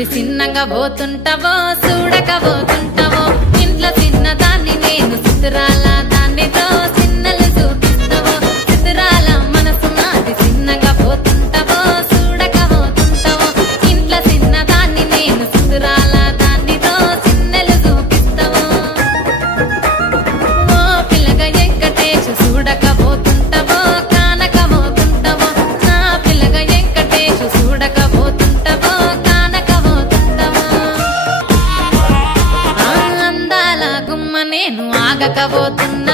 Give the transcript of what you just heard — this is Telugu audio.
అది చిన్నగా పోతుంటావో చూడకపోతుంటావో ఇంట్లో చిన్నదాన్ని నేను చిత్రాల దాన్నితో చిన్నలు చూపిస్తావో చిత్రాల మనసు నాది చిన్నగా పోతుంటావో చూడకపోతుంటావో ఇంట్లో చిన్నదాన్ని నేను చిత్రాల దాన్నితో చిన్నలు చూపిస్తావో ఓ పిల్లగా వెంకటేశు చూడకపోతుంటావో కానకపోతుంటావో నా పిల్లగా వెంకటేశు చూడకపోతుంటావో కానకపోతుంటావో అందాల గుమ్మ నేను ఆగకపోతున్నా